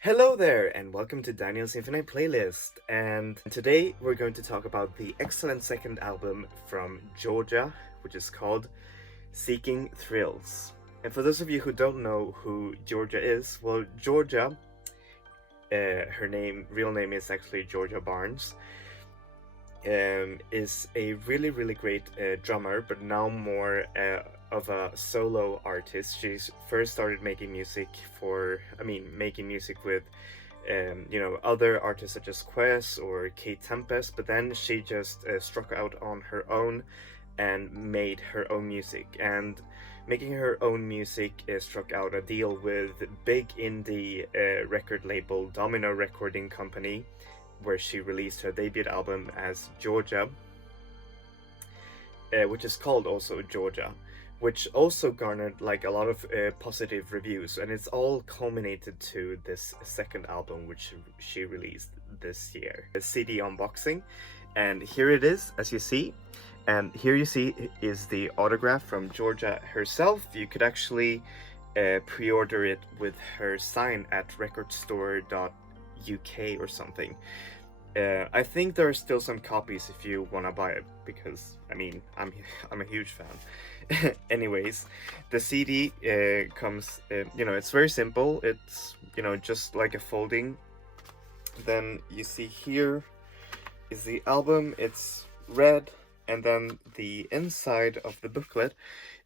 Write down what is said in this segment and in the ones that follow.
Hello there, and welcome to Daniel's Infinite Playlist. And today we're going to talk about the excellent second album from Georgia, which is called Seeking Thrills. And for those of you who don't know who Georgia is, well, Georgia, real name is actually Georgia Barnes, is a really great drummer, but now more of a solo artist. She's first started making music making music with other artists such as Quest or Kate Tempest, but then she just struck out on her own and made her own music. And making her own music struck out a deal with big indie record label Domino Recording Company, where she released her debut album as Georgia, which is called also Georgia, which also garnered like a lot of positive reviews, and it's all culminated to this second album which she released this year, a CD unboxing. And here it is, as you see, and here you see is the autograph from Georgia herself. You could actually pre-order it with her sign at recordstore.uk or something. I think there are still some copies if you want to buy it, because I'm a huge fan. Anyways, the CD comes, it's very simple. It's just like a folding. Then you see here is the album. It's red, and then the inside of the booklet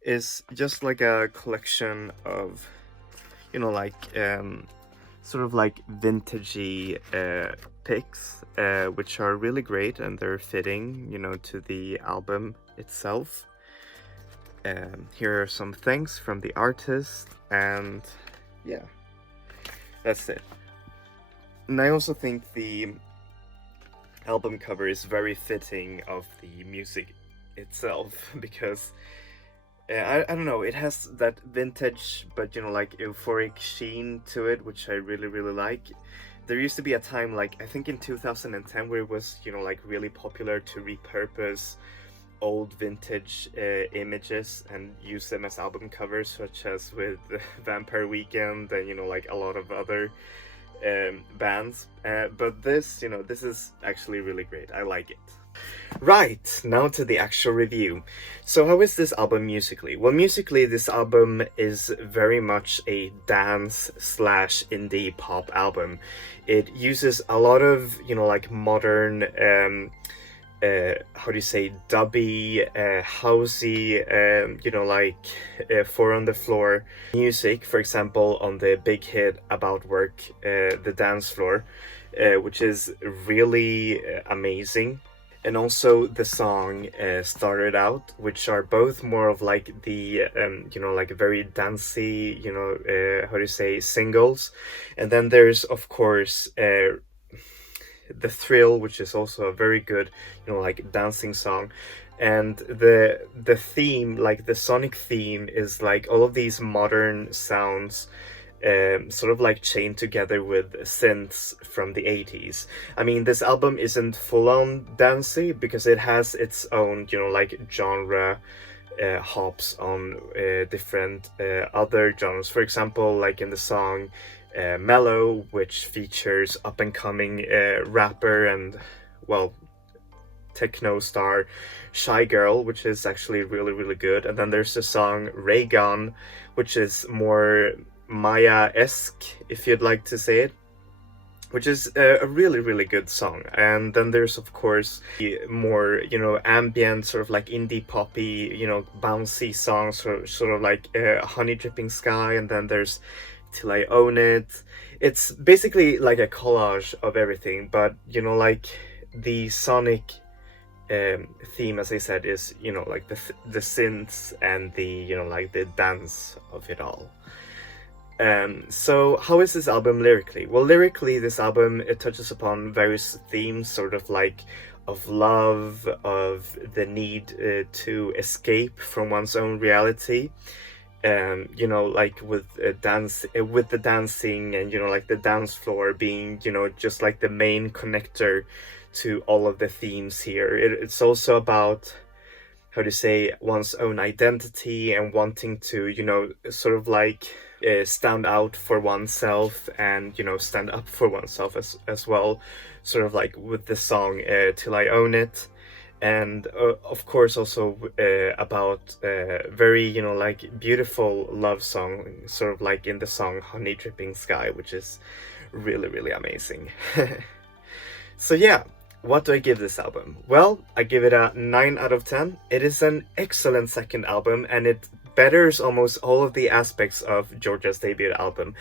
is just like a collection of sort of like vintagey picks, which are really great, and they're fitting, to the album itself. Here are some thanks from the artist, and yeah, that's it. And I also think the album cover is very fitting of the music itself, because I don't know, it has that vintage but like euphoric sheen to it, which I really like. There used to be a time, like I think in 2010, where it was like really popular to repurpose old vintage images and use them as album covers, such as with Vampire Weekend and like a lot of other bands. But this is actually really great. I like it. Right, now to the actual review. So how is this album musically? Well, musically, this album is very much a dance slash indie pop album. It uses a lot of, like modern, dubby, housey, four on the floor music. For example, on the big hit About Work, The Dance Floor, which is really amazing. And also the song Started Out, which are both more of like the like very dancey, singles. And then there's of course The Thrill, which is also a very good like dancing song. And the theme, like the sonic theme, is like all of these modern sounds sort of like chained together with synths from the 80s. I mean, this album isn't full-on dancey because it has its own, like genre hops on different other genres. For example, like in the song Mellow, which features up-and-coming rapper and, well, techno star Shy Girl, which is actually really good. And then there's the song Raygun, which is more Maya-esque, if you'd like to say it, which is a really good song. And then there's of course the more ambient, sort of like indie poppy, bouncy songs, sort of like Honey Dripping Sky. And then there's Till I Own It. It's basically like a collage of everything, but like the sonic theme, as I said, is like the synths and the like the dance of it all. So how is this album lyrically? Well, lyrically, this album, it touches upon various themes, sort of like of love, of the need to escape from one's own reality. Like with with the dancing, and like the dance floor being just like the main connector to all of the themes here. It's also about one's own identity and wanting to sort of like stand out for oneself and, you know, stand up for oneself as well, sort of like with the song Till I Own It. And of course also about very, you know, like beautiful love song, sort of like in the song Honey Dripping Sky, which is really, really amazing. So yeah, what do I give this album? Well, I give it a 9 out of 10. It is an excellent second album, and it betters almost all of the aspects of Georgia's debut album.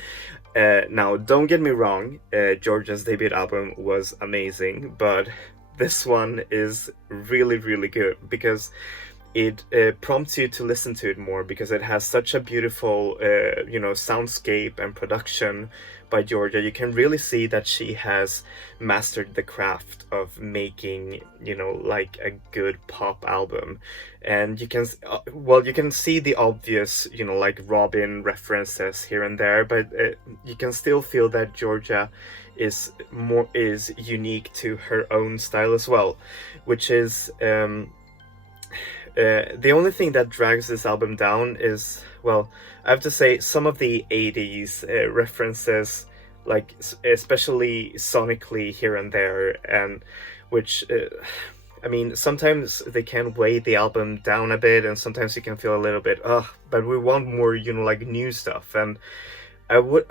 Now, don't get me wrong, Georgia's debut album was amazing, but this one is really, really good because it prompts you to listen to it more, because it has such a beautiful, you know, soundscape and production by Georgia. You can really see that she has mastered the craft of making, you know, like a good pop album. And you can, well, you can see the obvious, you know, like Robin references here and there, but you can still feel that Georgia is unique to her own style as well, which is the only thing that drags this album down is, well, I have to say, some of the 80s references, like especially sonically here and there, and which, I mean, sometimes they can weigh the album down a bit, and sometimes you can feel a little bit, but we want more, you know, like new stuff. And I would,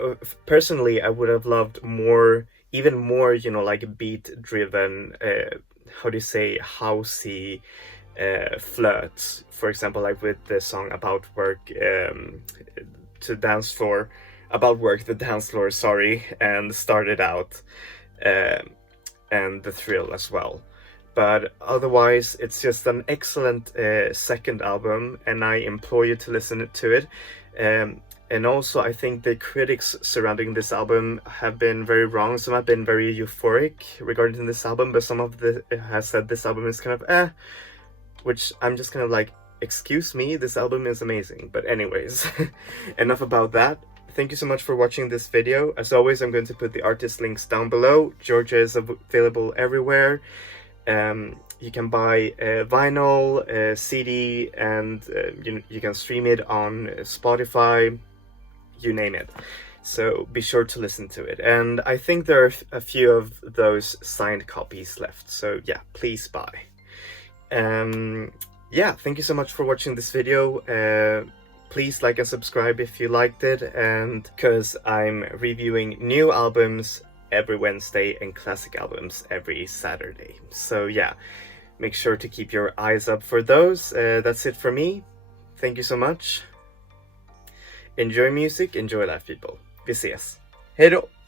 personally, I would have loved more, even more, you know, like beat-driven, how do you say, housey, flirts, for example, like with the song About Work, to dance floor, About Work, the dance floor, sorry, and Started Out, and The Thrill as well. But otherwise, it's just an excellent second album, and I implore you to listen to it. And also, I think the critics surrounding this album have been very wrong. Some have been very euphoric regarding this album, but some of the has said this album is kind of which I'm just kind of like, excuse me, this album is amazing. But anyways, enough about that. Thank you so much for watching this video. As always, I'm going to put the artist links down below. Georgia is available everywhere. You can buy vinyl, CD, and you can stream it on Spotify, you name it. So be sure to listen to it. And I think there are a few of those signed copies left. So yeah, please buy. Yeah, thank you so much for watching this video. Please like and subscribe if you liked it, and because I'm reviewing new albums every Wednesday and classic albums every Saturday. So yeah, make sure to keep your eyes up for those. That's it for me. Thank you so much. Enjoy music, enjoy life, people. Vi ses. Hej då!